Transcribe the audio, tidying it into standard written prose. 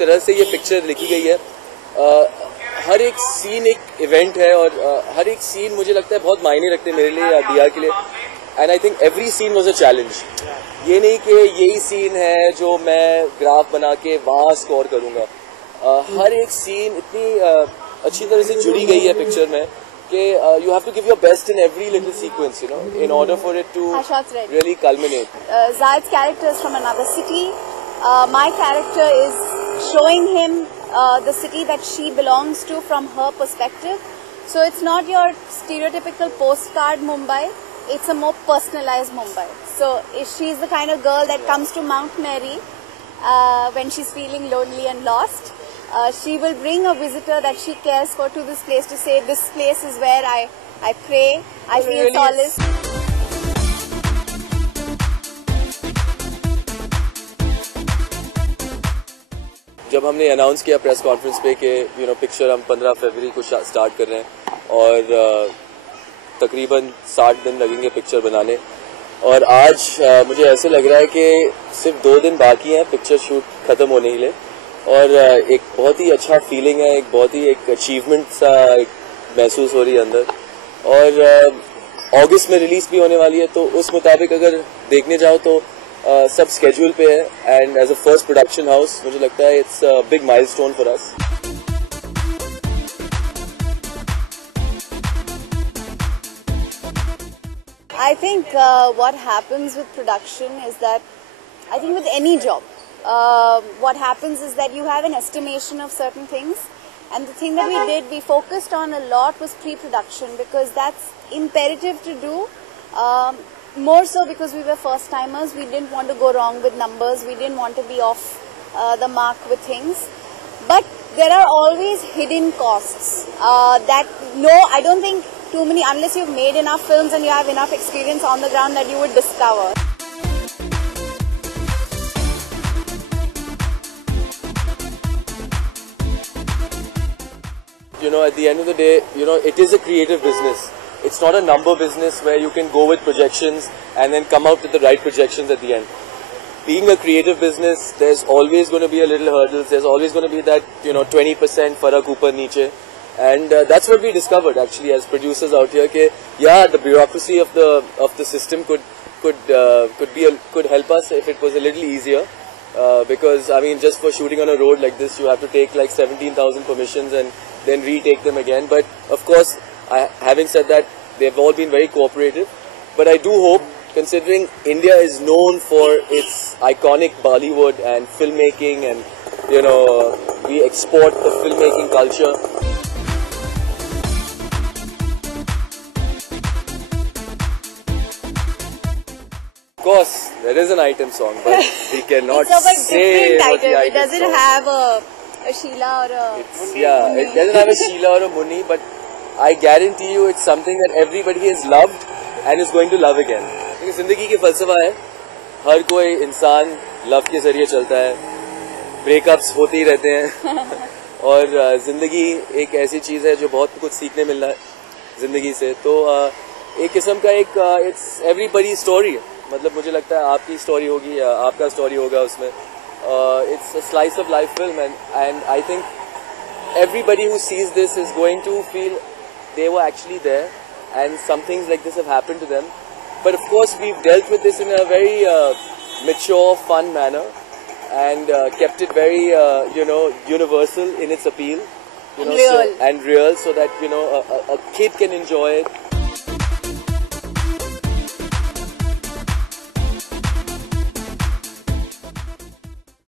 तरह से ये पिक्चर लिखी गई है, हर एक सीन एक इवेंट है और हर एक सीन मुझे लगता है बहुत मायने रखते हैं मेरे लिए या दिया के लिए. And I think every scene was a challenge. ये नहीं कि यही सीन है जो मैं ग्राफ बना के वहाँ स्कोर करूँगा. हर एक सीन इतनी अच्छी तरह से जुड़ी गई है पिक्चर में कि you have to give your best in every little sequence, you know, in order for it to really culminate. Zahid's character is from another city. My character is showing him the city that she belongs to from her perspective. So it's not your stereotypical postcard Mumbai. It's a more personalized Mumbai. So she's the kind of girl that comes to Mount Mary when she's feeling lonely and lost. She will bring a visitor that she cares for to this place to say, this place is where I pray, I feel solace. जब हमने announce किया press conference पे कि picture हम 15 फरवरी को start कर रहे हैं और तकरीबन 60 दिन लगेंगे पिक्चर बनाने, और आज मुझे ऐसे लग रहा है कि सिर्फ 2 दिन बाकी हैं पिक्चर शूट खत्म होने के लिए, और एक बहुत ही अच्छा फीलिंग है, एक बहुत ही एक अचीवमेंट सा एक महसूस हो रही है अंदर. और अगस्त में रिलीज भी होने वाली है, तो उस मुताबिक अगर देखने जाओ तो सब स्केड्यूल पे है. And as a first production house मुझे लगता है it's a big milestone for us. I think what happens with production is that, I think with any job, what happens is that you have an estimation of certain things, and the thing that we did, we focused on a lot was pre-production, because that's imperative to do, more so because we were first timers. We didn't want to go wrong with numbers, we didn't want to be off the mark with things, but there are always hidden costs that I don't think too many, unless you've made enough films and you have enough experience on the ground, that you would discover. At the end of the day, it is a creative business. It's not a number business where you can go with projections and then come out with the right projections at the end. Being a creative business, there's always going to be a little hurdles. There's always going to be that 20% farak upar niche. And that's what we discovered actually as producers out here. Ke, yeah, the bureaucracy of the system could help us if it was a little easier. Because I mean, just for shooting on a road like this, you have to take like 17,000 permissions and then retake them again. But of course, having said that, they've all been very cooperative. But I do hope, considering India is known for its iconic Bollywood and filmmaking, and we export the filmmaking culture. Of course, there is an item song, but we cannot say what the item It doesn't song. have a Sheila or a Munni. It doesn't have a Sheila or a Munni, but I guarantee you it's something that everybody has loved and is going to love again. क्योंकि जिंदगी की फलसफा है, हर कोई इंसान love के जरिए चलता है, ब्रेकअप्स होते ही रहते हैं और जिंदगी एक ऐसी चीज़ है जो बहुत कुछ सीखने मिल रहा है जिंदगी से. तो एक किस्म का एक इट्स एवरीबॉडी स्टोरी. मतलब मुझे लगता है आपकी स्टोरी होगी या आपका स्टोरी होगा उसमें. It's a slice of life film, and I think everybody who sees this is going to feel they were actually there, and some things like this have happened to them. But of course, we've dealt with this in a very mature, fun manner, and kept it very universal in its appeal, real. So that a kid can enjoy it.